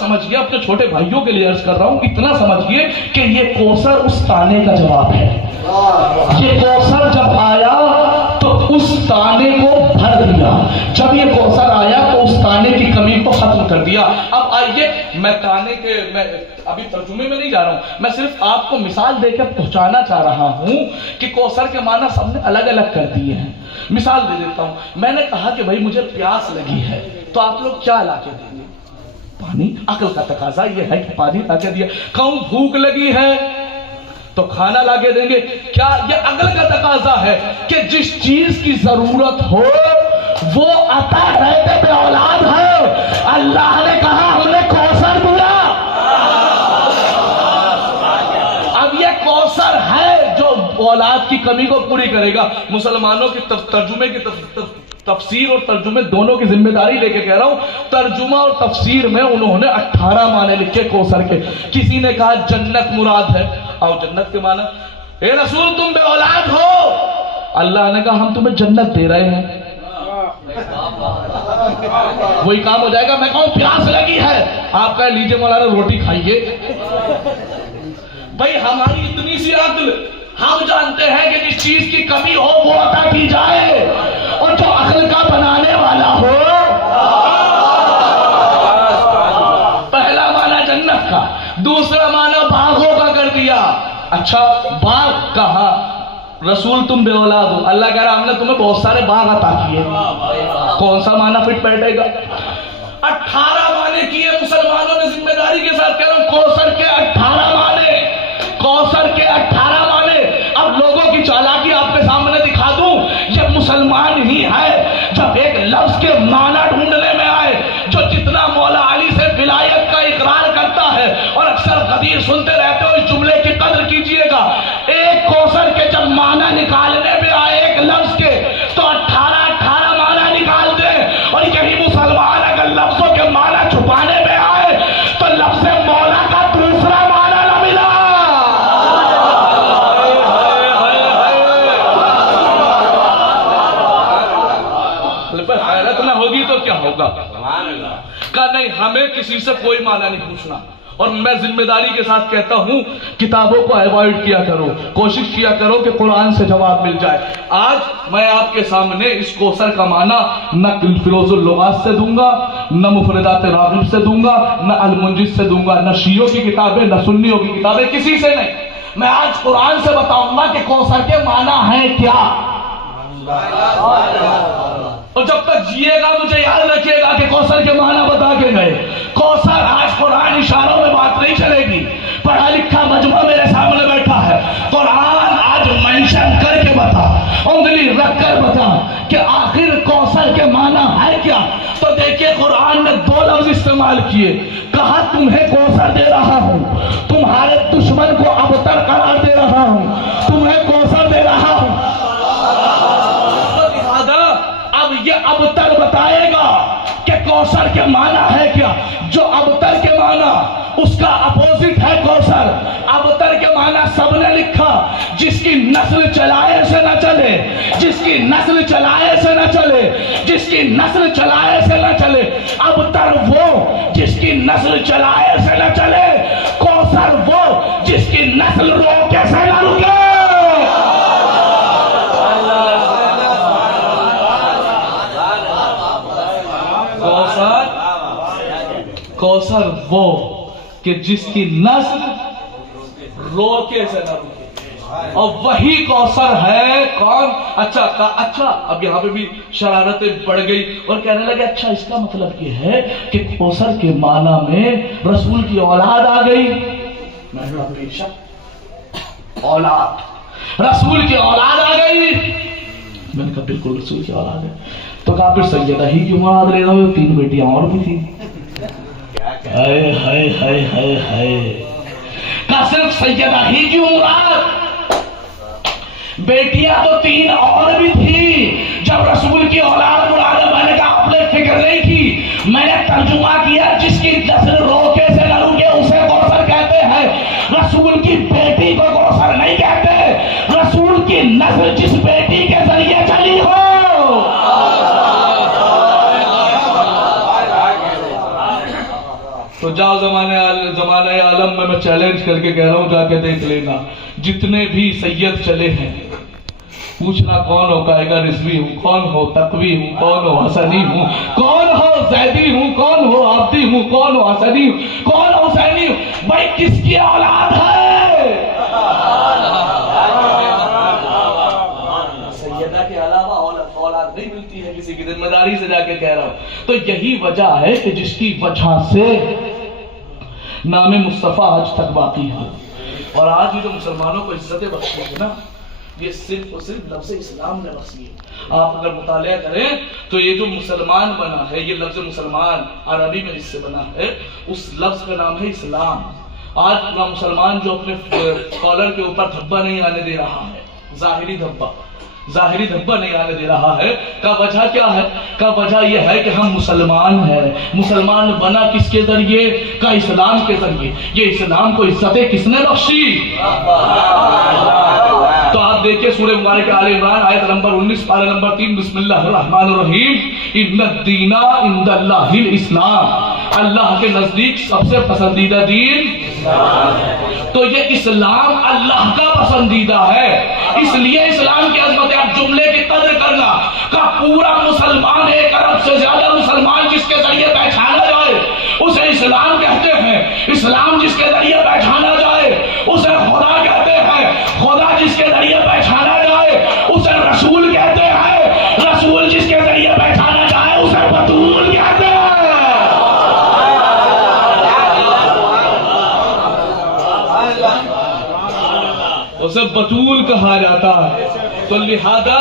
سمجھیے, اپنے چھوٹے بھائیوں کے لیے عرض کر رہا ہوں, اتنا سمجھیے کہ یہ کوثر اس تانے کا جواب ہے. یہ کوثر جب آیا تو اس تانے کو بھر دیا. جب یہ کوثر آیا تو اس تانے کی کمی کو ختم کر دیا. اب آئیے, میں ابھی ترجمے میں نہیں جا رہا ہوں, میں صرف آپ کو مثال دے کے پہنچانا چاہ رہا ہوں کہ کوثر کے معنی سب نے الگ الگ کر دیے ہیں. مثال دے دیتا ہوں. میں نے کہا کہ بھائی مجھے پیاس لگی ہے, تو آپ لوگ کیا لا کے دیں گے؟ پانی. عقل کا تقاضا یہ ہے کہ پانی لا کے دیا. کہوں بھوک لگی ہے تو کھانا لا کے دیں گے. کیا یہ عقل کا تقاضا ہے کہ جس چیز کی ضرورت ہو وہ عطا رہتے بے اولاد ہے. اللہ نے کہا ہم نے کوثر دیا. اب یہ کوثر ہے جو اولاد کی کمی کو پوری کرے گا. مسلمانوں کی ترجمے کی تفسیر اور ترجمے دونوں کی ذمہ داری لے کے کہہ رہا ہوں. ترجمہ اور تفسیر میں انہوں نے 18 معنی لکھے کوثر کے. کسی نے کہا جنت مراد ہے. اور جنت کے معنی, اے رسول تم بے اولاد ہو, اللہ نے کہا ہم تمہیں جنت دے رہے ہیں. وہی کام ہو جائے گا. میں کہوں پیاس لگی ہے, آپ کہہ لیجئے مولانا روٹی کھائیے. بھائی ہماری اتنی سی عقل, ہم جانتے ہیں کہ جس چیز کی کمی ہو وہ عطا کی جائے, اور جو عقل کا بنانے والا ہو. پہلا معنی جنت کا, دوسرا معنی باغوں کا کر دیا. اچھا باغ کہا, رسول تم بے اولاد ہو, اللہ کہہ رہا ہم نے تمہیں بہت سارے باغ عطا کیے. کون سا معنی فٹ بیٹھے گا؟ 18 معنی کیے مسلمانوں نے ذمہ داری کے ساتھ. کہہ رہا ہوں کوثر کے 18 معنی, کوثر کے 18 معنی. اب لوگوں کی چالاکی آپ کے سامنے دکھا دوں. یہ مسلمان ہی ہے جب ایک لفظ کے معنی ڈھونڈنے میں آئے, جو جتنا مولا علی سے ولایت کا اقرار کرتا ہے, اور اکثر غدیر سنتے رہتے ہو, اس جملے کی قدر کیجئے گا. ایک کوثر کے جب معنی نکالنے میں آئے ایک لفظ کے, تو 18 معنی نکال دے. اور یہی مسلمان اگر لفظوں کے معنی چھپانے میں آئے تو لفظ مولا کا دوسرا معنی نہ ملا. حیرت نہ ہوگی تو کیا ہوگا؟ کہا نہیں, ہمیں کسی سے کوئی معنی نہیں پوچھنا. اور میں ذمہ داری کے ساتھ کہتا ہوں کتابوں کو ایوائڈ کیا کرو, کوشش کیا کرو کہ قرآن سے جواب مل جائے. آج میں آپ کے سامنے اس کوثر کا معنی نہ فیروز اللغات سے دوں گا, نہ مفردات راغب سے دوں گا, نہ المنجد سے دوں گا, نہ شیعوں کی کتابیں, نہ سنیوں کی کتابیں, کسی سے نہیں. میں آج قرآن سے بتاؤں گا کہ کوثر کے معنی ہیں کیا. اور جب تک جیے گا مجھے یاد رکھیے گا کہ کوثر کے معنی بتا کے گئے. کوثر آج قرآن اشاروں میں بات نہیں چلے گی. پڑھا لکھا مجمع میرے سامنے بیٹھا ہے, قرآن آج منشن کر کے بتا, انگلی رکھ کر بتا کہ آخر کوثر کے معنی ہے کیا. تو دیکھیے قرآن نے 2 لفظ استعمال کیے. کہا تمہیں کوثر دے رہا ہوں, تمہارے دشمن کو ابتر قرار دے رہا ہوں, تمہیں کوثر دے رہا ہوں. اب یہ ابتر بتائے گا کہ کوثر کے معنی ہے کیا. جو ابتر کے معنی اس کا اپوزٹ ہے کوثر. ابتر کے معنی سب نے لکھا, جس کی نسل چلائے سے نہ چلے, جس کی نسل چلائے سے نہ چلے, جس کی نسل چلائے سے نہ چلے. ابتر وہ جس کی نسل چلائے سے نہ چلے, کوثر وہ جس کی نسل روکے سے نہ رکے. کوثر وہ کہ جس کی نسل روکے سے نہ رکے, اور وہی کوثر ہے کون. اچھا اب یہاں پہ بھی شرارتیں بڑھ گئی اور کہنے لگے اچھا اس کا مطلب یہ ہے کہ کوثر کے معنی میں رسول کی اولاد آ گئی. میں نے کہا بے شک اولاد, رسول کی اولاد آ گئی. میں نے کہا بالکل رسول کی اولاد ہے. تو کہا پھر سیدہ ہی کی مراد لینا ہو, 3 بیٹیاں اور بھی تھی. ہائے ہائے ہائے ہائے ہائے, کہا صرف سیدہ ہی کی مراد, بیٹیاں تو 3 اور بھی تھی. جب رسول کی اولاد مراد, میں نے کہا آپ نے فکر نہیں کی. میں نے ترجمہ کیا جس کی نسل روکے سے نہ رکے اسے کوثر کہتے ہیں. رسول کی بیٹی کو کوثر نہیں کہتے, رسول کی نسل جس بیٹی کے ذریعے چلی ہو. تو تو جاؤ زمانہ عالم میں چیلنج کر کے کہہ رہا ہوں، جا کے دیکھ لینا جتنے بھی سید چلے ہیں، پوچھنا کون ہو، کہے گا رضوی ہوں، کون ہو تقوی ہوں، کون ہو حسنی ہوں، کون ہو زیدی ہوں، کون ہو عابدی ہوں، کون ہو حسنی ہوں، کون ہو حسینی ہوں، بھائی کس کی اولاد ہے؟ سیدہ کے علاوہ اولاد نہیں ملتی ہے کسی کی، ذمہ داری سے جا کے کہہ رہا ہوں۔ تو یہی وجہ ہے کہ جس کی وجہ سے نام مصطفیٰ آج تک باقی ہے۔ اور آج بھی جو مسلمانوں کو عزت بخشی ہے نا، یہ صرف اور صرف لفظ اسلام نے بخشی ہے۔ آپ اگر مطالعہ کریں تو یہ جو مسلمان بنا ہے، یہ لفظ مسلمان عربی میں جس سے بنا ہے، اس لفظ کا نام ہے اسلام۔ آج کا مسلمان جو اپنے کالر کے اوپر دھبا نہیں آنے دے رہا ہے، ظاہری دھبا نہیں آنے دے رہا ہے، کا وجہ کیا ہے؟ کا وجہ یہ ہے کہ ہم مسلمان ہیں۔ مسلمان بنا کس کے ذریعے؟ کا اسلام کے ذریعے۔ یہ اسلام کو عزتیں کس نے بخشی؟ تو آپ دیکھیں سورہ مبارک آل عمران آیت نمبر 19 پارہ نمبر 3، بسم اللہ الرحمن الرحیم، ان الدین عند اللہ الاسلام، اللہ کے نزدیک سب سے پسندیدہ دین اسلام ہے۔ تو یہ اسلام اللہ کا پسندیدہ ہے، اس لیے اسلام کی عظمت آپ جملے کی قدر کرنا کا پورا مسلمان، 1 ارب سے زیادہ مسلمان جس کے ذریعے پہچانا جائے اسے اسلام کہتے ہیں۔ اسلام جس کے ذریعے پہچانا جائے اسے خدا کہتے ہیں۔ خدا جس کے ذریعے پہچانا جائے اسے رسول کہتے ہیں۔ رسول جس کے ذریعے پہچانا جائے اسے بطول کہتے ہیں۔ اسے بطول کہا جاتا ہے۔ تو لہذا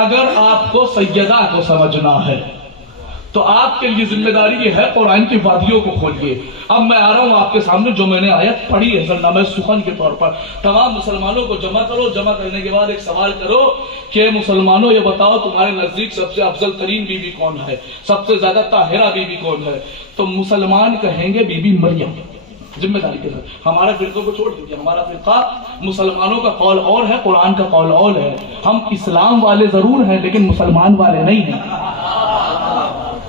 اگر آپ کو سیدہ کو سمجھنا ہے تو آپ کے لیے ذمہ داری یہ ہے قرآن کی وادیوں کو کھولیے۔ اب میں آ رہا ہوں آپ کے سامنے، جو میں نے آیت پڑھی ہے نامہ سخن کے طور پر، تمام مسلمانوں کو جمع کرو۔ جمع کرنے کے بعد ایک سوال کرو کہ مسلمانوں یہ بتاؤ تمہارے نزدیک سب سے افضل ترین بی بی کون ہے، سب سے زیادہ طاہرہ بی بی کون ہے؟ تو مسلمان کہیں گے بی بی مریم، ذمہ داری کے ساتھ۔ ہمارے فرقوں کو چھوڑ دیجیے، ہمارا فرقہ مسلمانوں کا قول اور ہے، قرآن کا قول اور ہے۔ ہم اسلام والے ضرور ہیں لیکن مسلمان والے نہیں ہیں۔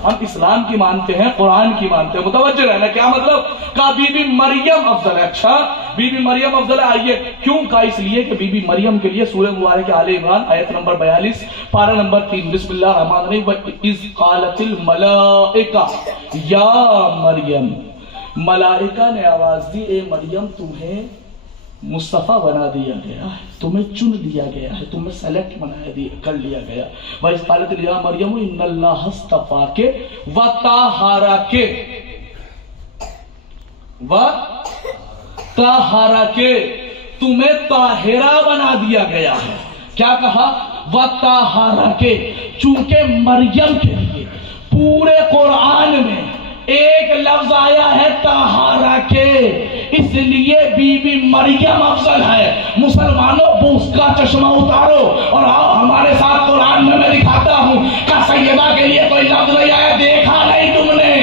ہم اسلام کی مانتے ہیں، قرآن کی مانتے ہیں۔ متوجہ رہنا، کیا مطلب؟ کہا بی بی مریم افضل ہے۔ اچھا بی بی مریم افضل ہے، آئیے کیوں؟ کہا اس لیے کہ بی بی مریم کے لیے سورہ مبارک آل عمران آیت نمبر 42 پارہ نمبر 3، بسم اللہ الرحمن الرحیم، اذ قالت الملائکہ یا مریم، ملائکہ نے آواز دی اے مریم تمہیں مصطفیٰ بنا دیا گیا ہے، تمہیں چن لیا گیا ہے، تمہیں سیلیکٹ کر لیا گیا۔ وَإِذْ قَالَتِ يَا مَرْيَمُ إِنَّ اللَّهَ اصْطَفَاكِ وَطَهَّرَكِ تمہیں طاہرہ بنا دیا گیا ہے۔ کیا کہا؟ وَطَهَّرَكِ، چونکہ مریم کے لیے پورے قرآن میں ایک لفظ آیا ہے طہارہ کے، اس لیے بی بی مریم افضل ہے۔ مسلمانوں بوس کا چشمہ اتارو اور آؤ ہمارے ساتھ قرآن میں دکھاتا ہوں کہ سیدہ کے لیے کوئی لفظ نہیں آیا، دیکھا نہیں تم نے؟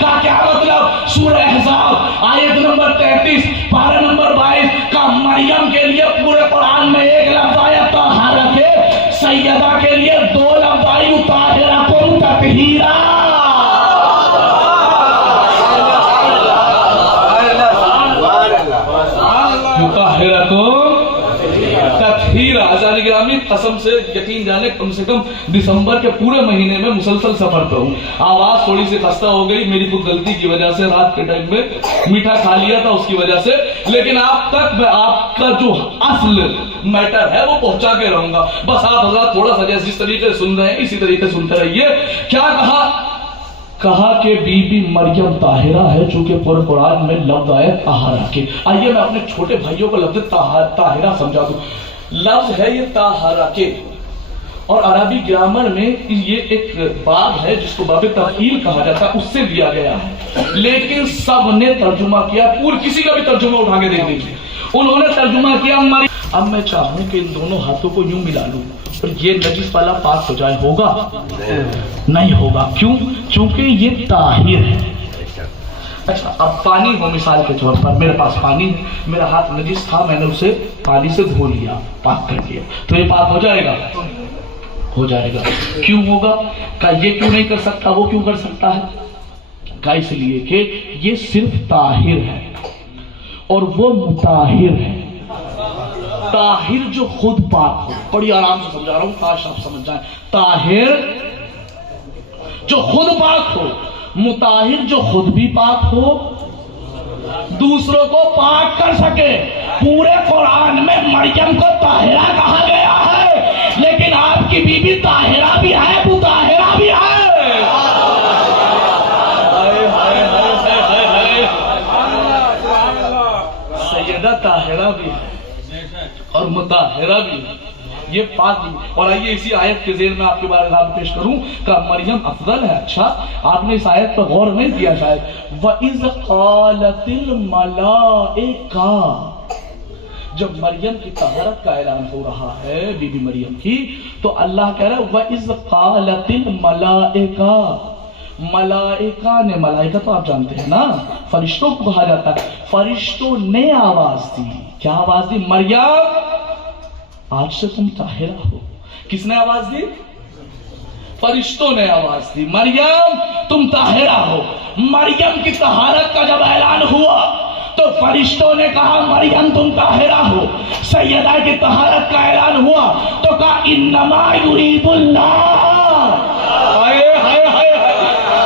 کا کیا مطلب؟ سورہ احزاب آیت نمبر 33 پارہ نمبر 22 کا مریم کے لیے پورے قرآن میں ایک لفظ آیا طہارہ کے، سیدہ کے لیے 2 لفظ آئی طاہرۃ تطہیرا۔ قسم سے یقین جانے کم سے کم دسمبر کے پورے مہینے میں مسلسل سفر پر ہوں۔ آواز تھوڑی سی خستہ ہو گئی میری خود غلطی کی وجہ سے، رات کے ٹائم میں میٹھا کھا لیا تھا اس کی وجہ سے، لیکن آپ تک میں آپ کا جو اصل میٹر ہے وہ پہنچا کے رہوں گا۔ بس آپ حضرات تھوڑا سا جس طریقے سے سن رہے ہیں اسی طریقے سے سنتے رہیے۔ کیا کہا کہ بی بی مریم طاہرہ ہے، چونکہ پورے قرآن میں لفظ آیا طہارہ کے۔ آئیے میں اپنے چھوٹے بھائیوں کو لفظ طاہرہ سمجھا دوں۔ لفظ ہے یہ طہارہ کے، اور عربی گرامر میں یہ ایک باب ہے جس کو باب تفعیل کہا جاتا ہے، اس سے لیا گیا ہے، لیکن سب نے ترجمہ کیا، کسی کا بھی ترجمہ اٹھا کے دیکھ لیجیے، انہوں نے ترجمہ کیا ہماری۔ اب میں چاہوں کہ ان دونوں ہاتھوں کو یوں ملا لوں اور یہ نجس والا پاک ہو جائے، ہوگا؟ نہیں ہوگا۔ کیوں؟ چونکہ یہ طاہر ہے۔ اچھا اب پانی ہو مثال کے طور پر، میرے پاس پانی ہے، میرا ہاتھ نجس تھا، میں نے اسے پانی سے دھو لیا، پاک کر دیا، تو یہ پاک ہو جائے گا؟ ہو جائے گا۔ کیوں ہوگا؟ کہ یہ کیوں نہیں کر سکتا، وہ کیوں کر سکتا ہے؟ کا اس لیے کہ یہ صرف طاہر ہے اور وہ مطہر ہے. طاہر جو خود پاک ہو، بڑی آرام سے سمجھا رہا ہوں کاش آپ سمجھ جائیں. طاہر جو خود پاک ہو، مطہر جو خود بھی پاک ہو، دوسروں کو پاک کر سکے. پورے قرآن میں مریم کو طاہرہ کہا گیا ہے، لیکن آپ کی بیوی طاہرہ بھی ہے، مطہرہ بھی ہے. سیدہ طاہرہ بھی ہے اور مطہرہ بھی ہے، یہ پاک بھی. اور آئیے اسی آیت کے ذیل میں آپ کے بارے میں پیش کروں کہ مریم افضل ہے. اچھا آپ نے اس آیت پر غور نہیں کیا شاید. وَإِذْ قَالَتِ الْمَلَائِكَةُ، جب مریم کی طہارت کا اعلان ہو رہا ہے بی بی مریم کی، تو اللہ کہہ رہا ہے وَإِذْ قَالَتِ الْمَلَائِكَةُ. ملائکہ نے، ملائکہ تو آپ جانتے ہیں نا فرشتوں کو کہا جاتا ہے، فرشتوں نے آواز دی. کیا آواز دی؟ مریم آج سے تم طاہرہ ہو. کس نے آواز دی؟ فرشتوں نے آواز دی، مریم تم طاہرہ ہو. مریم کی طہارت کا جب اعلان ہوا تو فرشتوں نے کہا مریم تم طاہرہ ہو. سیدہ کی طہارت کا اعلان ہوا تو کہا انما یرید اللہ.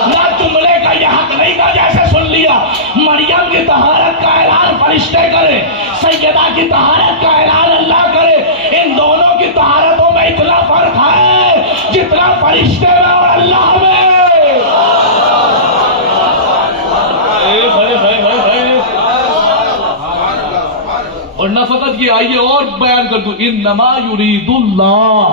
نہ جملے کا یہ حق نہیں تھا جیسے سن لیا. مریم کی طہارت کا اعلان فرشتے کرے، سیدہ کی طہارت کا اعلان اللہ کرے. ان دونوں کی طہارتوں میں اتنا فرق ہے جتنا فرشتے میں اور اللہ میں. اور نہ فقط یہ، آئیے اور بیان کر دوں، انما یرید اللہ.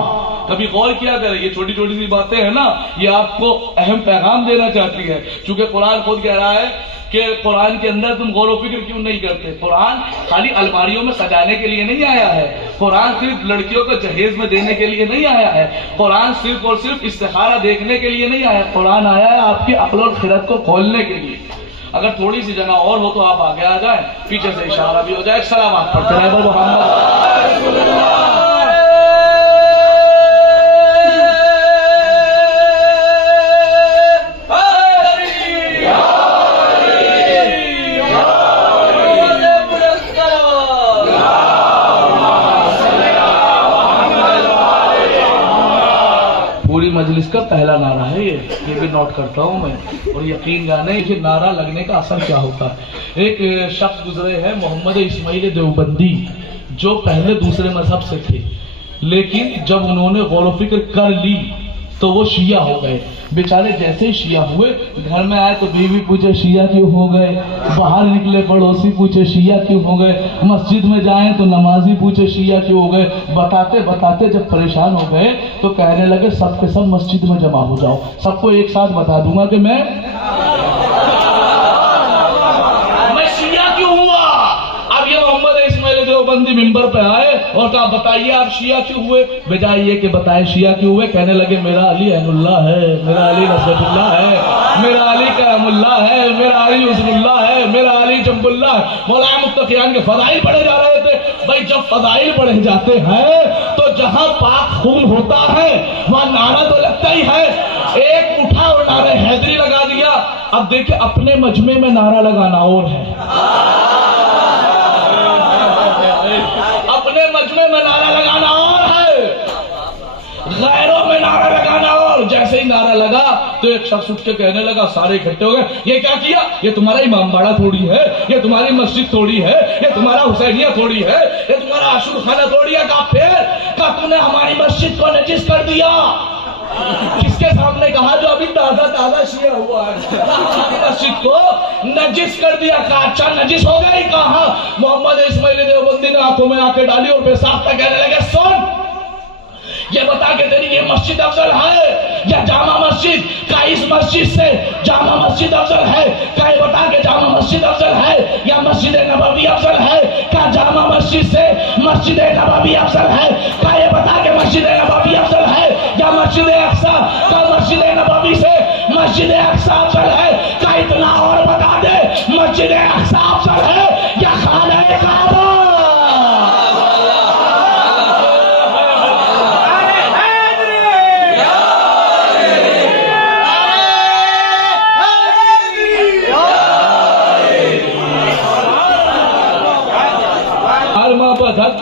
کبھی غور کیا کریں، یہ چھوٹی چھوٹی سی باتیں ہیں نا، یہ آپ کو اہم پیغام دینا چاہتی ہے. چونکہ قرآن خود کہہ رہا ہے کہ قرآن کے اندر تم غور و فکر کیوں نہیں کرتے. قرآن خالی الماریوں میں سجانے کے لیے نہیں آیا ہے، قرآن صرف لڑکیوں کو جہیز میں دینے کے لیے نہیں آیا ہے، قرآن صرف اور صرف استخارہ دیکھنے کے لیے نہیں آیا. قرآن آیا ہے آپ کی عقل اور خرد کو کھولنے کے لیے. اگر تھوڑی سی جگہ اور ہو تو آپ آگے آ جائیں، پیچھے سے اشارہ بھی ہو جائے. سلامات پڑھتے رہے محمد. مجلس کا پہلا نعرہ ہے یہ بھی نوٹ کرتا ہوں میں، اور یقین جانے کہ نعرہ لگنے کا اثر کیا ہوتا ہے. ایک شخص گزرے ہیں محمد اسماعیل دیوبندی، جو پہلے دوسرے مذہب سے تھے، لیکن جب انہوں نے غور و فکر کر لی تو وہ شیعہ ہو گئے. بیچارے جیسے شیعہ ہوئے، گھر میں آئے تو بیوی پوچھے شیعہ کیوں ہو گئے، باہر نکلے پڑوسی پوچھے شیعہ کیوں ہو گئے، مسجد میں جائیں تو نمازی پوچھے شیعہ کیوں ہو گئے. بتاتے بتاتے جب پریشان ہو گئے تو کہنے لگے سب کے سب مسجد میں جمع ہو جاؤ، سب کو ایک ساتھ بتا دوں گا کہ میں شیعہ کیوں ہوا. اب یہ محمد اسماعیل دیوبندی ممبر پہ آئے اور کہا بتائیے آپ شیعہ کیوں ہوئے. بجائے یہ کہ بتائے شیعہ کیوں ہوئے، کہنے لگے میرا علی عین اللہ ہے، میرا علی نصرت اللہ ہے، میرا علی کرم اللہ ہے، میرا علی عزم اللہ ہے، میرا علی جنب اللہ ہے. مولانا متقیان کے فضائل پڑھے جا رہے تھے. بھائی جب فضائل پڑھے جاتے ہیں تو جہاں پاک خون ہوتا ہے وہاں نعرہ تو لگتا ہی ہے. ایک اٹھا اور نعرہ حیدری لگا دیا. اب دیکھیں اپنے مجمع میں نعرہ لگانا اور ہے، اپنے مجمع میں نعرہ لگانا اور ہے، غیروں میں نعرہ لگانا اور. جیسے ہی نعرہ لگا تو ایک شخص اٹھ کے کہنے لگا، سارے اکٹھے ہو گئے، یہ کیا کیا؟ یہ تمہارا امام باڑہ تھوڑی ہے، یہ تمہاری مسجد تھوڑی ہے، یہ تمہارا حسینیہ تھوڑی ہے، یہ تمہارا عاشور خانہ تھوڑی ہے. کہا پھر؟ کہا تم نے ہماری مسجد کو نجس کر دیا. کس کے سامنے کہا؟ جو ابھی تازہ شیعہ ہوا ہے، مسجد کو نجس کر دیا. کہا اچھا نجس ہو گئی. کہا محمد اسماعیل دیوبندی نے آنکھوں میں آنکھیں ڈالی اور بے ساختہ کہنے لگے سن، یہ بتا کہ تیری یہ مسجد افضل ہے یا جامع مسجد؟ کا اس مسجد سے جامع مسجد افضل ہے؟ کا یہ بتا کہ جامع مسجد افضل ہے یا مسجد نبوی افضل ہے؟ کا جامع مسجد سے مسجد نبوی افضل ہے؟ کا یہ بتا کہ مسجد نبوی افضل ہے یا مسجد اقصی؟ کا مسجد نبوی سے مسجد اقصی افضل ہے؟ کا اتنا اور بتا دے، مسجد اقصی افضل ہے یا خانہ کعبہ؟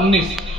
19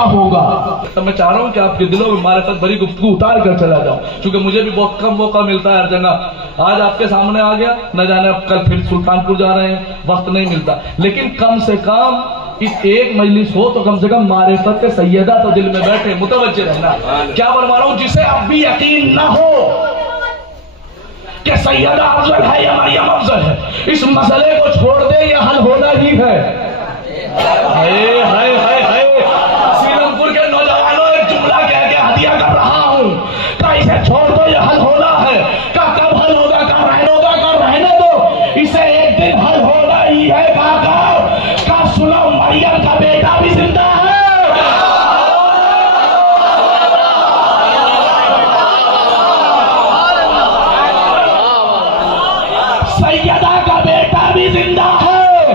کیا ہوگا؟ تو میں چاہ رہا ہوں کہ آپ کے دلوں میں ہمارے ساتھ بڑی گفتگو اتار کر چلا جاؤں، کیونکہ مجھے بھی بہت کم موقع ملتا ہے ہر جگہ. آج آپ کے سامنے آ گیا، نہ جانے اب کل پھر سلطان پور جا رہے ہیں، وقت نہیں ملتا. لیکن کم سے کم ایک مجلس ہو تو کم سے کم معرفت کے سیدہ تو دل میں بیٹھے. متوجہ رہنا کیا فرما رہا ہوں. جسے اب بھی یقین نہ ہو کہ سیدہ افضل ہے یا مریم افضل ہے، اس مسئلے کو چھوڑ دے، یہ حل ہونا ہی ہے. سیلم پور کے نوجوانوں ایک جملہ کہہ کے ہدیہ کر رہا ہوں کہ اسے چھوڑ دو، یہ حل ہونا ہے. کب حل ہوگا؟ رہنے دو، اسے ایک دن حل ہونا ہی ہے. کا سنو، مریم کا بیٹا بھی زندہ ہے. سیدہ کا بیٹا بھی زندہ ہے.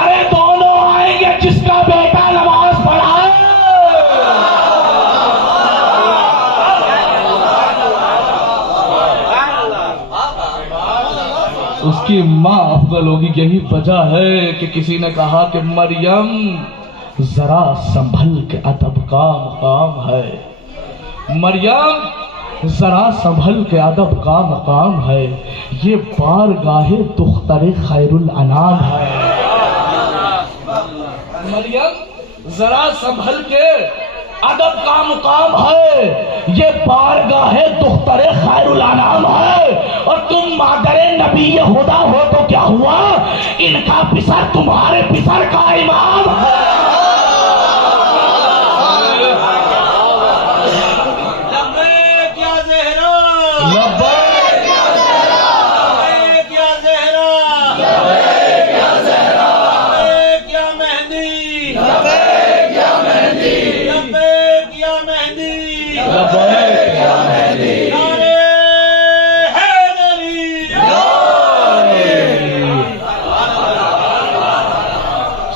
ارے دونوں آئیں گے، جس کا بیٹا نماز پڑھائے. اس کی ماں افضل ہوگی. یہی وجہ ہے کہ کسی نے کہا کہ مریم ذرا سنبھل کے ادب کا مقام ہے. مریم ذرا سنبھل کے ادب کا مقام ہے. یہ بارگاہ دختر خیر الانام ہے. مریم ذرا سنبھل کے ادب کا مقام ہے. یہ بارگاہ دختر خیر الانام ہے. اور تم مادر نبی خدا ہو تو کیا ہوا؟ ان کا پسر تمہارے پسر کا امام ہے.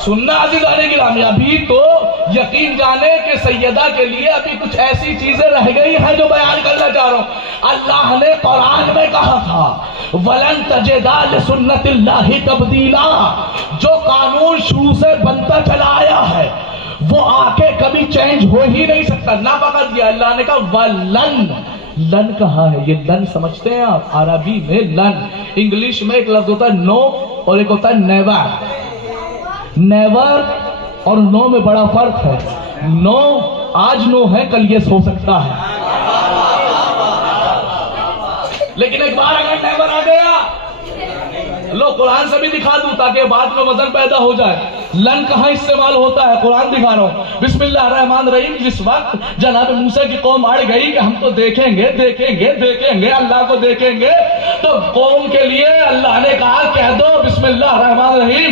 سننا عزیزان گرامی، ابھی تو یقین جانے کہ سیدہ کے لیے ابھی کچھ ایسی چیزیں رہ گئی ہیں جو بیان کرنا چاہ رہا ہوں. اللہ نے قرآن میں کہا تھا وَلَن تَجِدَ لِسُنَّتِ اللَّهِ تَبْدِيلًا. جو قانون شروع سے بنتا چلا آیا ہے وہ آ کے کبھی چینج ہو ہی نہیں سکتا. نہ فقط یہ، اللہ نے کہا وَلَن، لن کہا ہے. یہ لن سمجھتے ہیں آپ؟ عربی میں لن. انگلش میں ایک لفظ ہوتا ہے نو اور ایک ہوتا ہے نیور. نیور اور نو میں بڑا فرق ہے. نو آج نو ہے، کل یہ سو سکتا ہے. لیکن ایک بار اگر نیور آ گیا، لو قرآن سے بھی دکھا دوں تاکہ بعد میں وزن پیدا ہو جائے. لن کہاں استعمال ہوتا ہے؟ قرآن دکھا رہا ہوں. بسم اللہ الرحمن الرحیم. جس وقت جناب موسیٰ کی قوم اڑ گئی کہ ہم تو دیکھیں گے اللہ کو دیکھیں گے، تو قوم کے لیے اللہ نے کہا کہہ دو بسم اللہ الرحمن الرحیم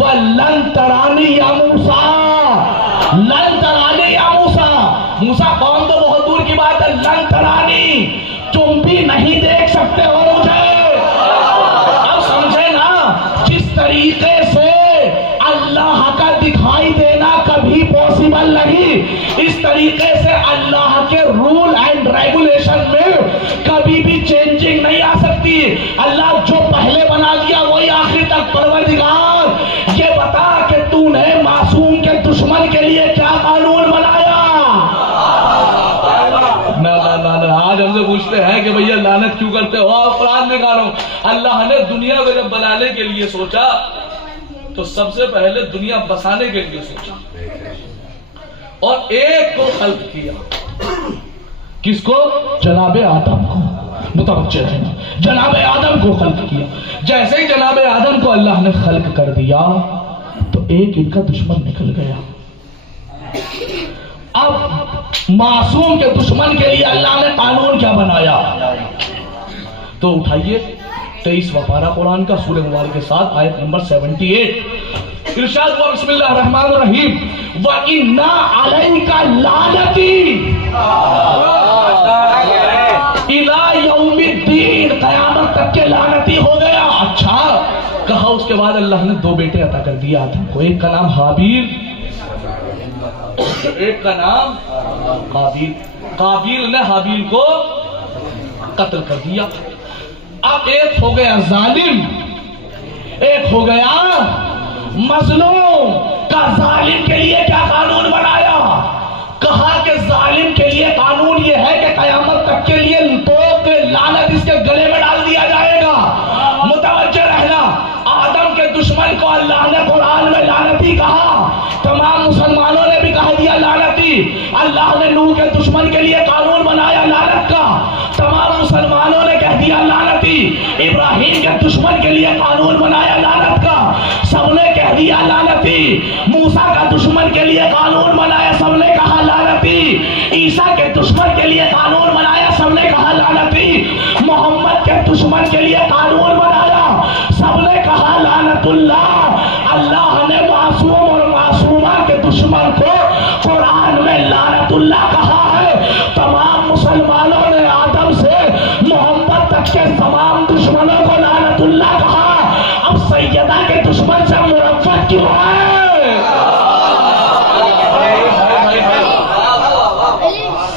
وَلَن تَرَانِي يَا مُوسَىٰ. لن ترانی یا موسیٰ. موسیٰ قوم تو بہت دور کی بات ہے. لن ترانی، تم بھی نہیں دیکھ سکتے ہو مجھے. اب سمجھے نا، جس طریقے سے اللہ کا دکھائی دینا کبھی پاسبل نہیں، اس طریقے سے اللہ کے رول اینڈ ریگولیشن میں کبھی بھی چینجنگ نہیں آ سکتی. اللہ جو پہلے بنا دیا وہی آخر تک. پروردگار یہ بتا کہ تو نے معصوم کے دشمن کے لیے کیا قانون بنایا. آج ہم سے پوچھتے ہیں کہ بھیا لعنت کیوں کرتے ہو؟ قرآن میں کہہ رہا ہوں اللہ نے دنیا کو جب بنانے کے لیے سوچا تو سب سے پہلے دنیا بسانے کے لیے سوچا اور ایک کو خلق کیا. کس کو؟ جناب آدم کو. متوجہ رہنا، جناب آدم کو خلق کیا. جیسے ہی جناب آدم کو اللہ نے خلق کر دیا تو ایک ان کا دشمن نکل گیا. اب معصوم کے دشمن کے لیے اللہ نے قانون کیا بنایا؟ تو اٹھائیے 23واں پارہ قرآن کا سورہ مبارک کے ساتھ آیت نمبر 78. ارشاد ہوا بسم اللہ الرحمن الرحیم وَإِنَّا عَلَيْكَ لَعْنَتِي إِلَى يَوْمِ الدِّينِ. قیامت تک کے لعنتی ہو گیا. اچھا کہا. اس کے بعد اللہ نے 2 بیٹے عطا کر دیا آدم کو. ایک کا نام حابیل، ایک کا نام قابیل. قابیل نے حابیل کو قتل کر دیا. اب ایک ہو گیا ظالم، ایک ہو گیا مظلوم. کا ظالم کے لیے کیا قانون بنایا؟ اللہ نے نوح کے دشمن کے لیے قانون بنایا لعنت کا، تمام مسلمانوں نے کہہ دیا لعنتی، ابراہیم کے دشمن کے لیے قانون بنایا لعنت کا، سب نے کہہ دیا لعنتی، موسیٰ کا دشمن کے لیے قانون بنایا، سب نے کہا لعنتی، عیسیٰ کے دشمن کے لیے قانون بنایا، سب نے کہا لعنتی، محمد کے دشمن کے لیے قانون بنایا، سب نے کہا لعنت اللہ۔ اللہ نے معصوم اور معصومہ کے دشمن کو قرآن میں لعنت اللہ کہا ہے، تمام مسلمانوں نے آدم سے محمد تک کے تمام دشمنوں کو لعنت اللہ کہا، اب سیدہ کے دشمن سے مرفت کیوں ہے؟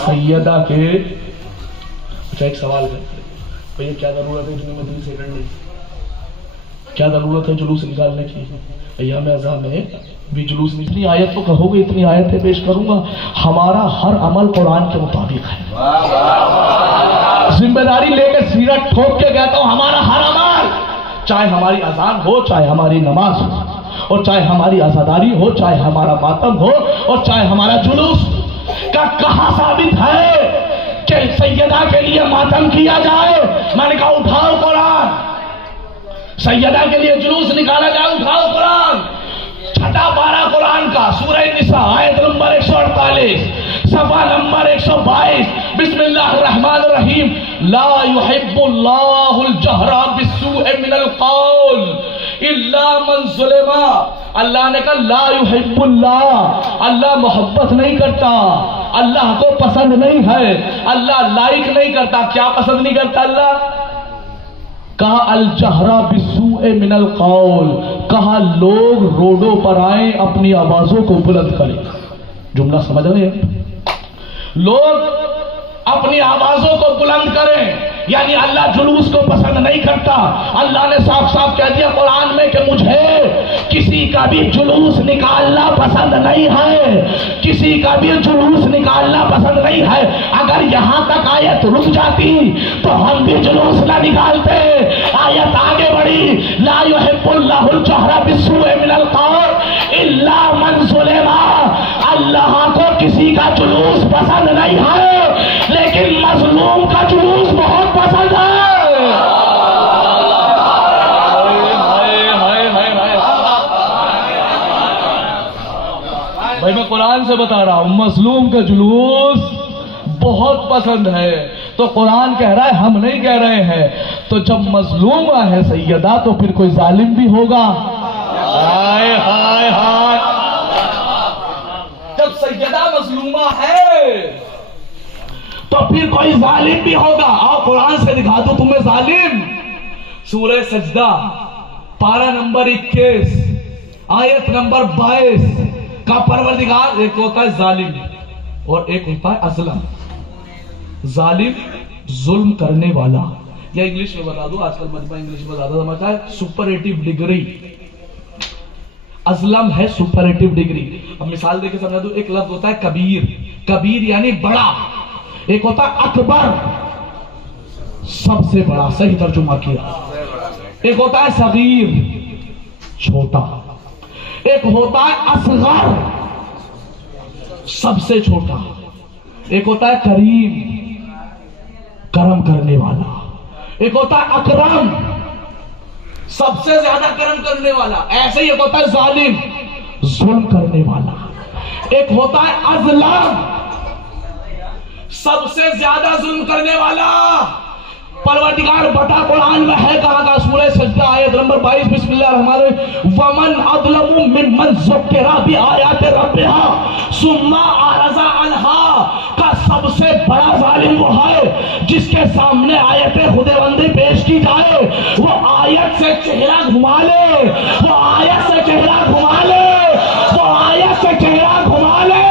سیدہ کے ایک سوال کرتے بھئی کیا ضرورت ہے اتنی مدنی سے کرنے کی؟ کیا ضرورت ہے جلوس نکالنے کی؟ ایام اعزاء میں بھی جلوس نہیں، اتنی آیت تو کہو گے، اتنی آیتیں پیش کروں گا، ہمارا ہر عمل قرآن کے مطابق ہے، ذمہ داری لے کے سیرت ٹھوک کے کہتا ہوں، ہمارا ہر عمل، چاہے ہماری اذان ہو، چاہے ہماری نماز ہو، اور چاہے ہماری عزاداری ہو، چاہے ہمارا ماتم ہو، اور چاہے ہمارا جلوس، کا کہاں ثابت ہے کہ سیدہ کے لیے ماتم کیا جائے؟ میں نے کہا اٹھاؤ قرآن، سیدہ کے لیے جلوس نکالا جائے، اٹھاؤ قرآن، چھٹا پارہ قرآن کا سورہ نساء آیت نمبر 148 صفحہ نمبر 122، بسم اللہ الرحمن الرحیم، لا يحب اللہ الجہر بالسوء من القول الا من ظلم۔ اللہ نے کہا لا يحب اللہ، اللہ محبت نہیں کرتا، اللہ کو پسند نہیں ہے، اللہ لائک نہیں کرتا، کیا پسند نہیں کرتا اللہ؟ کہا الجہر بالسوء من القول، کہا لوگ روڈوں پر آئیں اپنی آوازوں کو بلند کریں، جملہ سمجھ رہے ہیں؟ لوگ اپنی آوازوں کو بلند کریں، یعنی اللہ جلوس کو پسند نہیں کرتا۔ اللہ نے صاف صاف کہہ دیا قرآن میں کہ مجھے کسی کا بھی جلوس نکالنا پسند نہیں ہے، کسی کا بھی جلوس نکالنا پسند نہیں ہے۔ اگر یہاں تک آیت رک جاتی تو ہم بھی جلوس نہ نکالتے۔ آیت آگے بڑھی، لا يحب اللہ الجہر بالسوء من القول الا من ظلم۔ اللہ کو کسی کا جلوس پسند نہیں ہے، لیکن مظلوم کا جلوس بہت پسند ہے۔ بھائی میں قرآن سے بتا رہا ہوں، مظلوم کا جلوس بہت پسند ہے، تو قرآن کہہ رہا ہے، ہم نہیں کہہ رہے ہیں۔ تو جب مظلومہ ہے سیدہ تو پھر کوئی ظالم بھی ہوگا؟ ہائے ہائے ہائے، جب سیدہ مظلومہ ہے تو پھر کوئی ظالم بھی ہوگا۔ آؤ قرآن سے دکھا دو تمہیں ظالم۔ سورہ سجدہ پارہ نمبر 21 آیت نمبر 22 کا پروردگار، ایک ہوتا ہے ظالم اور ایک ہوتا ہے اظلم۔ ظالم ظلم کرنے والا، یا انگلش میں بتا دو، آج کل مجمع انگلش میں زیادہ سمجھتا ہے، سپریٹیو ڈگری۔ اظلم ہے سپریٹیو ڈگری۔ اب مثال دے کے سمجھا دو، ایک لفظ ہوتا ہے کبیر، کبیر یعنی بڑا، ایک ہوتا ہے اکبر سب سے بڑا، صحیح ترجمہ کیا، ایک ہوتا ہے صغیر چھوٹا، ایک ہوتا ہے اصغر سب سے چھوٹا، ایک ہوتا ہے کریم کرم کرنے والا، ایک ہوتا ہے اکرم سب سے زیادہ کرم کرنے والا، ایسے ہی ایک ہوتا ہے ظالم ظلم کرنے والا، ایک ہوتا ہے اظلم سب سے زیادہ ظلم کرنے والا۔ پروردگار بتا قرآن میں ہے کہاں کا؟ سورہ سجدہ آیت نمبر 22، بسم اللہ الرحمن الرحیم، وَمَنْ أَظْلَمُ مِمَّنْ ذُكِّرَ بِآيَاتِ رَبِّهَا ثُمَّ أَعْرَضَ عَنْهَا، کا سب سے بڑا ظالم وہ ہے جس کے سامنے آیت خداوندی پیش کی جائے، وہ آیت سے چہرہ گھما لے، وہ آیت سے چہرہ گھما لے، وہ آیت سے چہرہ گھما لے۔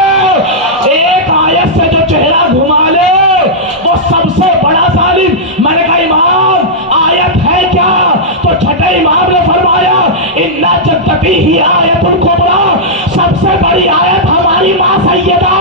ایک آیت سے جو چہرہ گھما لے وہ سب سے بڑا ظالم۔ میں نے کہا امام آیت ہے کیا؟ تو چھٹے امام نے فرمایا اِنَّ جَدَّتِي ہی آیت الکبریٰ، سب سے بڑی آیت ہماری ماں سیدہ۔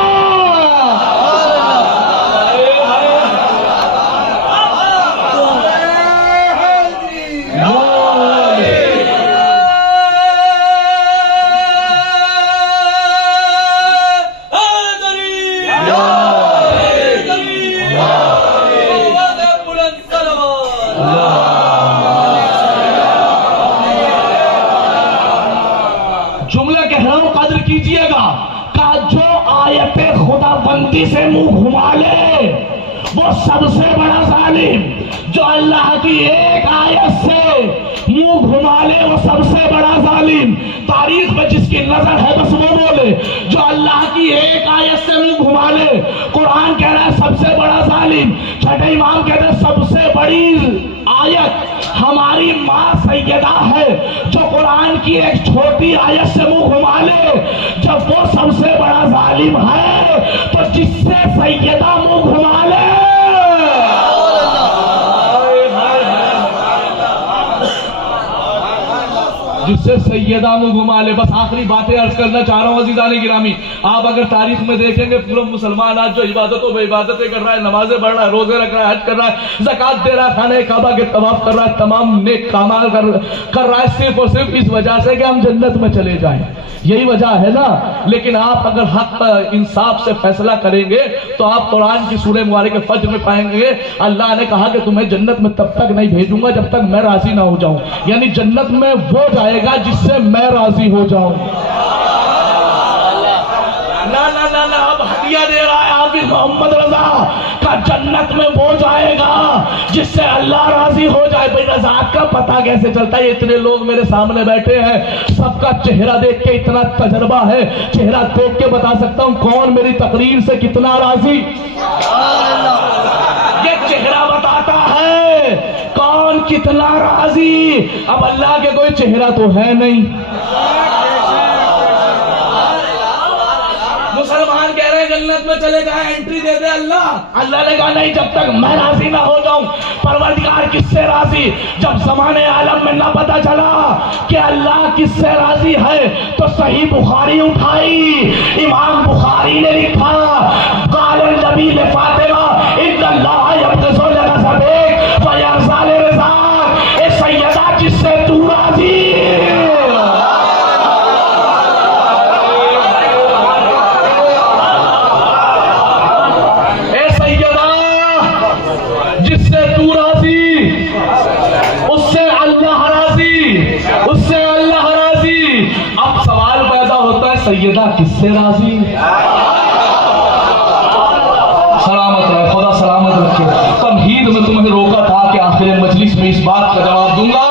غلطی سے منہ گھما لے وہ سب سے بڑا ظالم، جو اللہ کی ایک آیت سے منہ گھما لے وہ سب سے بڑا ظالم، تاریخ میں جس کی نظر ہے بس وہ بولے، جو اللہ کی ایک آیت سے منہ گھما لے، قرآن کہہ رہا ہے سب سے بڑا ظالم، چھٹے امام کہتے ہیں سب سے بڑی آیت ہماری ماں سیدہ ہے، جو قرآن کی ایک چھوٹی آیت سے منہ گھما لے، جب وہ سب سے بڑا ظالم ہے تو جس سے سیدہ منہ گھما لے جس سے سیدہ منہ گھما لے. بس آخری باتیں عرض کرنا چاہ رہا ہوں عزیزان گرامی. آپ اگر تاریخ میں دیکھیں گے پورا مسلمان آج جو عبادتوں بے عبادتیں کر رہا ہے، نمازیں پڑھ رہا ہے، روزے رکھ رہا ہے، حج کر رہا ہے، زکوٰۃ دے رہا ہے، خانہ کعبہ کے طواف کر رہا ہے، تمام نیک کامال کر رہا ہے، صرف اور صرف اس وجہ سے کہ ہم جنت میں چلے جائیں. یہی وجہ ہے نا. لیکن آپ اگر حق انصاف سے فیصلہ کریں گے تو آپ قرآن کی سورہ مبارکہ فجر میں پائیں گے اللہ نے کہا کہ تمہیں جنت میں تب تک نہیں بھیجوں گا جب تک میں راضی نہ ہو جاؤں. یعنی جنت میں وہ جائے گا جس سے میں راضی ہو جاؤں. نہ اب ہدیہ دے رہا ہے حافظ محمد رضا کا جنت میں وہ جائے گا جس سے اللہ راضی ہو جائے. بھائی رضاعت کا پتہ کیسے چلتا ہے؟ اتنے لوگ میرے سامنے بیٹھے ہیں، سب کا چہرہ دیکھ کے اتنا تجربہ ہے، چہرہ دیکھ کے بتا سکتا ہوں کون میری تقریر سے کتنا راضی. یہ چہرہ بتاتا ہے کون کتنا راضی. اب اللہ کے کوئی چہرہ تو ہے نہیں. مسلمان کہہ رہے ہیں جنت میں چلے جائیں، انٹری دے دے اللہ نے کہا نہیں جب تک میں راضی نہ ہو جاؤں. پروردگار کس سے راضی؟ جب زمانے عالم میں نہ پتا چلا کہ اللہ کس سے راضی ہے تو صحیح بخاری اٹھائی، امام بخاری نے لکھا قال النبی لفاطمہ ان اللہ یبغض لنسبک فیرضى لرضاک. اے سیدہ جس سے تو راضی سیدہ کس سے راضی؟ سلامت رہے، خدا سلامت رکھے. تمہید میں تمہیں روکا تھا کہ آخر مجلس میں اس بات کا جواب دوں گا.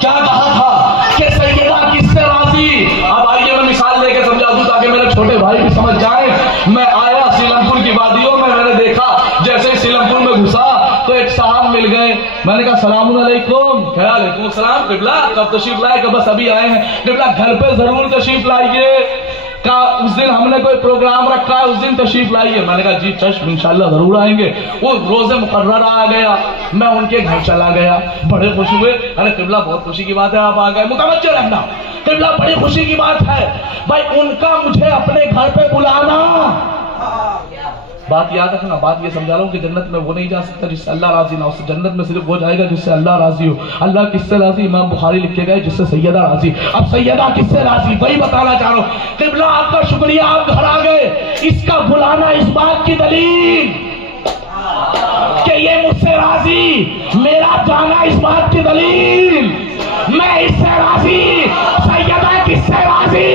کیا کہا تھا کہ سیدہ کس سے راضی؟ اب آئیے میں مثال دے کے سمجھا دوں تاکہ میرے چھوٹے بھائی بھی سمجھ جائیں. میں آیا سیلم پور کی وادیوں میں نے دیکھا جیسے سیلم پور میں گھسا تو ایک صاحب مل گئے. میں نے کہا السلام علیکم. وعلیکم السلام. قبلہ کب تشریف لائے؟ کہ بس ابھی آئے ہیں. قبلہ گھر پہ ضرور تشریف لائیے. اس دن ہم نے کوئی پروگرام رکھا ہے، اس دن تشریف لائیے. میں نے کہا جی چشم انشاءاللہ ضرور آئیں گے. وہ روز مقررہ آ گیا، میں ان کے گھر چلا گیا. بڑے خوش ہوئے. ارے قبلہ بہت خوشی کی بات ہے آپ آ گئے، متوجہ رہنا. قبلہ بڑی خوشی کی بات ہے بھائی ان کا مجھے اپنے گھر پہ بلانا. بات یاد رکھنا، بات یہ سمجھا رہا ہوں کہ جنت میں وہ نہیں جا سکتا جس سے اللہ راضی نہ ہو. جنت میں صرف وہ جائے گا جس سے اللہ راضی ہو. اللہ کس سے راضی؟ امام بخاری لکھے گئے جس سے سیدہ راضی. اب سیدہ کس سے راضی وہی بتانا چاہ رہا ہوں. قبلہ آپ کا شکریہ، آپ گھر آ گئے. اس کا بلانا اس بات کی دلیل کہ یہ مجھ سے راضی، میرا جانا اس بات کی دلیل میں اس سے راضی. سیدہ کس سے راضی؟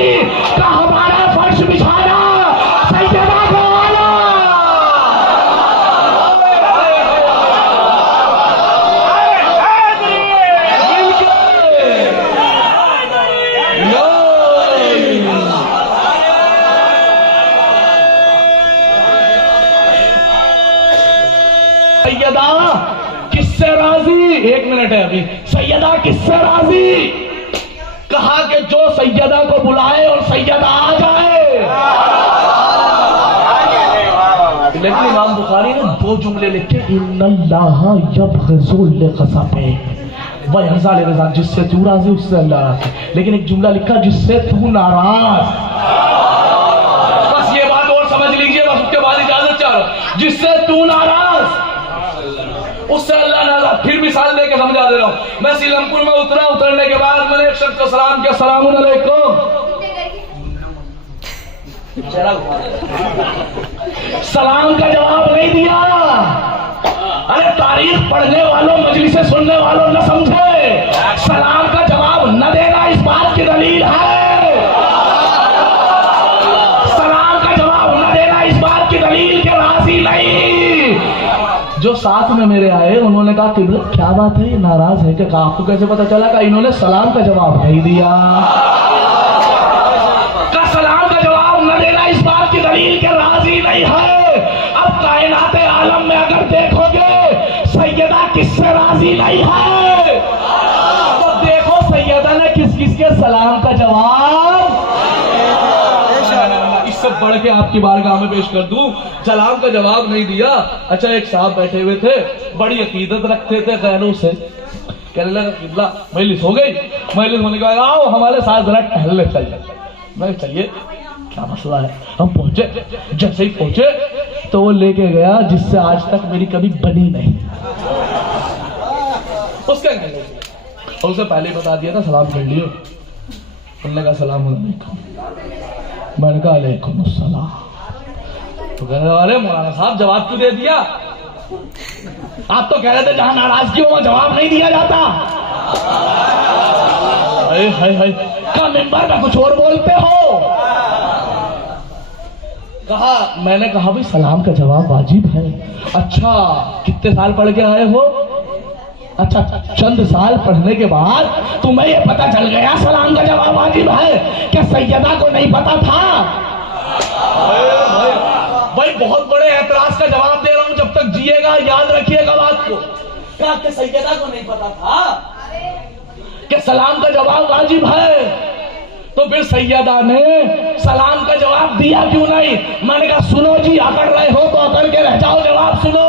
کہ ہمارا فرش بچھانا سیدہ کو سیدہ کس سے راضی؟ ایک منٹ ہے ابھی. سیدہ کس سے راضی؟ کہا کہ جو سیدہ کو بلائے اور سیدہ آ جائے. لیکن امام بخاری نے دو جملے لکھے ان اللہ یبغض لغضبک ویرضى لرضاک. جس سے تو راضی اس سے اللہ راضی. لیکن ایک جملہ لکھا جس سے تو ناراض. بس یہ بات اور سمجھ لیجئے، بس اس کے بعد اجازت چاہو. جس سے تو ناراض اس سے اللہ ناراض. پھر مثال دے کے سمجھا دے رہا ہوں. میں سیلم پور میں اترا، اترنے کے بعد میں نے ایک شخص کو سلام کیا، السلام علیکم. سلام کا جواب نہیں دیا. ارے تاریخ پڑھنے والوں، مجلسیں سننے والوں نہ سمجھے، سلام کا جواب نہ دینا اس بات کی دلیل ہے. سلام کا جواب نہ دینا اس بات کی دلیل جو ساتھ میں میرے آئے انہوں نے کہا قبلہ کیا بات ہے یہ ناراض ہے کہ آپ کو کیسے پتا چلا؟ کہ انہوں نے سلام کا جواب نہیں دیا. کا سلام کا جواب نہ دینا اس بات کی دلیل کہ راضی نہیں ہے. اب کائنات عالم میں اگر دیکھو گے سیدہ کس سے راضی نہیں ہے تو دیکھو سیدہ نے کس کس کے سلام کا جواب. اس سے بڑھ کے آپ کی بارگاہ میں پیش کر دوں، سلام کا جواب نہیں دیا. اچھا ایک صاحب بیٹھے ہوئے تھے، بڑی عقیدت رکھتے تھے غیروں سے. کہنے لگا قبلہ مجلس ہو گئی، مجلس ہونے کے بعد آؤ ہمارے ساتھ ذرا ٹہلنے چل جائے. میں چلیے کیا مسئلہ ہے. ہم پہنچے، جیسے ہی پہنچے تو وہ لے کے گیا جس سے آج تک میری کبھی بنی نہیں. اس کے گھر اور اسے پہلے بتا دیا تھا سلام کر لیے. انہوں نے کہا السلام علیکم. میں نے کہا علیکم السلام. تو کہنے لگا ارے مولانا صاحب جواب کیوں دے دیا؟ آپ تو کہہ رہے تھے جہاں ناراضگی ہو وہاں جواب نہیں دیا جاتا. کہا ممبر میں کچھ اور بولتے ہو. کہا میں نے کہا بھائی سلام کا جواب واجب ہے. اچھا کتنے سال پڑھ کے آئے ہو؟ اچھا چند سال پڑھنے کے بعد تمہیں یہ پتا چل گیا سلام کا جواب واجب ہے کہ سیدہ کو نہیں پتا تھا؟ بھائی بہت بڑے اعتراض کا جواب دے رہا ہوں، جب تک جیے گا یاد رکھیے گا بات کو. کہا کہ سیدہ کو نہیں پتا تھا کہ سلام کا جواب واجب ہے. تو پھر سیدہ نے سلام کا جواب دیا کیوں نہیں؟ میں نے کہا سنو جی، اکڑ رہے ہو تو اکڑ کے رہ جاؤ، جواب سنو.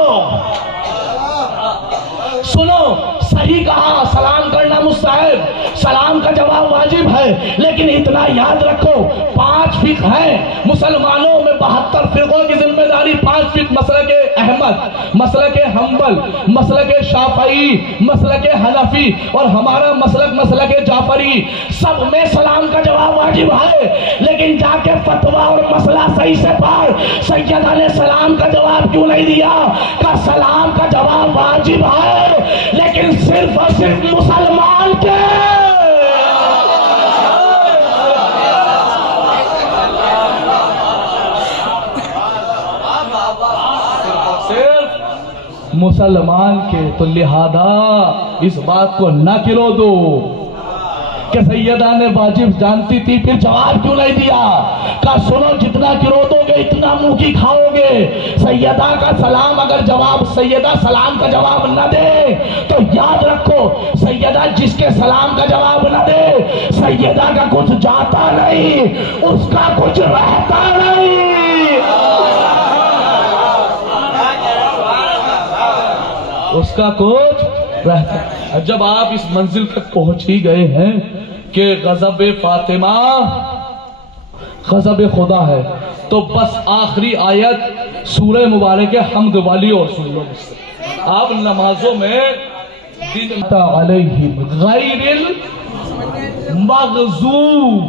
صحیح کہا، سلام کرنا مستحب، سلام کا جواب واجب ہے. لیکن اتنا یاد رکھو 5 فقہ ہیں مسلمانوں میں، 72 فرقوں کی ذمہ داری 5 فقہ: مسلک احمد، مسلک حنبل، مسلک شافعی، مسلک حنفی اور ہمارا مسلک جعفری. سب میں سلام کا جواب واجب ہے. لیکن جا کے فتویٰ اور مسئلہ صحیح سے پڑھ، سیدہ نے سلام کا جواب کیوں نہیں دیا؟ کہ سلام کا جواب واجب ہے لیکن صرف اور صرف مسلمان کے. صرف مسلمان کے. تو لہذا اس بات کو نہ کرو دو کہ سیدہ نے واجب جانتی تھی پھر جواب کیوں نہیں دیا. کہا سنو جتنا کرو دو گے اتنا منہ کی کھاؤ گے. سیدہ کا سلام اگر جواب سیدہ سلام کا جواب نہ دے تو یاد رکھو سیدہ جس کے سلام کا جواب نہ دے سیدہ کا کچھ جاتا نہیں، اس کا کچھ رہتا نہیں. اس کا کچھ رہتا ہے. جب آپ اس منزل تک پہنچ ہی گئے ہیں کہ غضب فاطمہ غضب خدا ہے تو بس آخری آیت سورہ مبارک حمد والی اور سن لو. آپ نمازوں میں علیہم غیر المغضوب،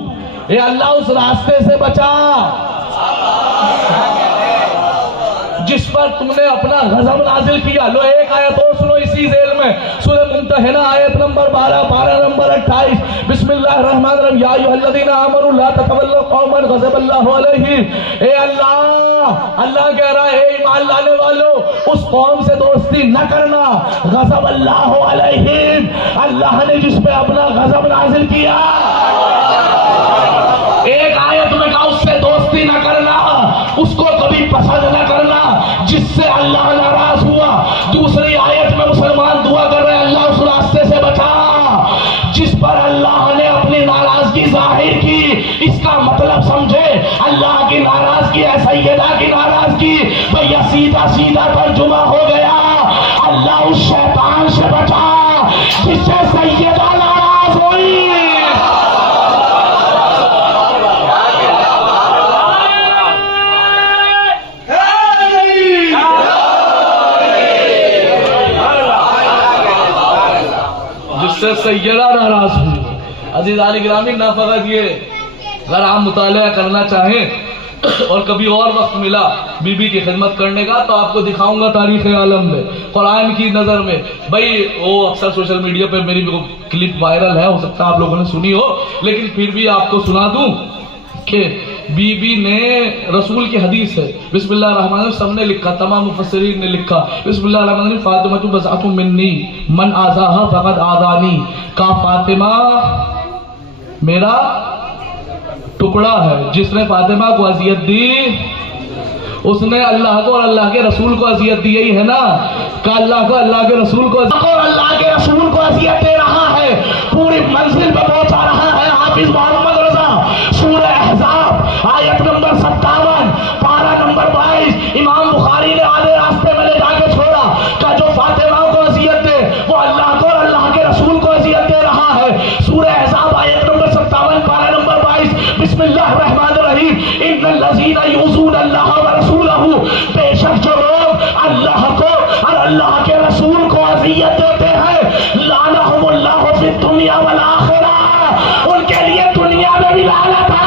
اے اللہ اس راستے سے بچا جس پر تم نے اپنا غضب نازل کیا. لو ایک آیت اور سنو اسی ذیل میں، سورہ ممتحنہ آیت نمبر 12، پارہ نمبر 28. بسم اللہ الرحمن الرحیم. یا ایھا الذین آمنوا لا تتولوا قوما غضب اللہ علیہم. اے اللہ کہہ رہا ہے اے ایمان لانے والو اس قوم سے دوستی نہ کرنا غضب اللہ علیہم، اللہ نے جس پہ اپنا غضب نازل کیا. ایک آیت میں کہا اس سے دوستی نہ کرنا، اس کو کبھی پسند نہ کرنا جس سے اللہ ناراض ہوا. دوسری آیت میں مسلمان دعا کر رہے ہیں اللہ اس راستے سے بچا جس پر اللہ نے اپنی ناراضگی ظاہر کی. اس کا مطلب سمجھے، اللہ کی ناراضگی ہے سیدہ کی ناراضگی. بھیا سیدھا سیدھا ترجمہ ہو گیا اللہ اس شیطان سے بچا جس سے سیدہ ناراض ہوئی. سے سیدہ ناراض ہوئی. عزیزان گرامی نہ فقط یہ، اگر آپ مطالعہ کرنا چاہیں اور کبھی اور وقت ملا بی بی کی خدمت کرنے کا تو آپ کو دکھاؤں گا تاریخ عالم میں قرآن کی نظر میں. بھائی وہ اکثر سوشل میڈیا پہ میری کلپ وائرل ہے، ہو سکتا ہے آپ لوگوں نے سنی ہو، لیکن پھر بھی آپ کو سنا دوں کہ بی بی نے رسول کی حدیث ہے بسم اللہ الرحمن الرحیم، سب نے لکھا، تمام مفسرین نے لکھا بسم اللہ الرحمن الرحیم، فاطمہ بضعۃ منی من آذاہا فقد آذانی، کہا فاطمہ میرا ٹکڑا ہے، جس نے فاطمہ کو اذیت دی اس نے اللہ کو اور اللہ کے رسول کو اذیت دی ہی ہے نا، کہ اللہ کو اللہ کے رسول کو اور اللہ کے رسول کو اذیت دے رہا ہے، پوری منزل پہ پہنچا رہا ہے۔ حافظ محمد رضا سورہ احزاب آیت نمبر 57 پارہ نمبر 22، امام بخاری نے آدھے راستے میں لے جا کے چھوڑا کہ جو فاطمہ کو اذیت دے وہ اللہ کو اور اللہ کے رسول کو اذیت دے رہا ہے۔ سورہ احزاب آیت نمبر 57 پارہ نمبر 22، بسم اللہ الرحمن الرحیم، ان الذین یؤذون اللہ ورسولہ، بے شک جو لوگ اللہ کو اور اللہ کے رسول کو اذیت دیتے ہیں، لعنہم اللہ فی الدنیا والآخرہ، ان کے لیے دنیا میں بھی لعنت ہے۔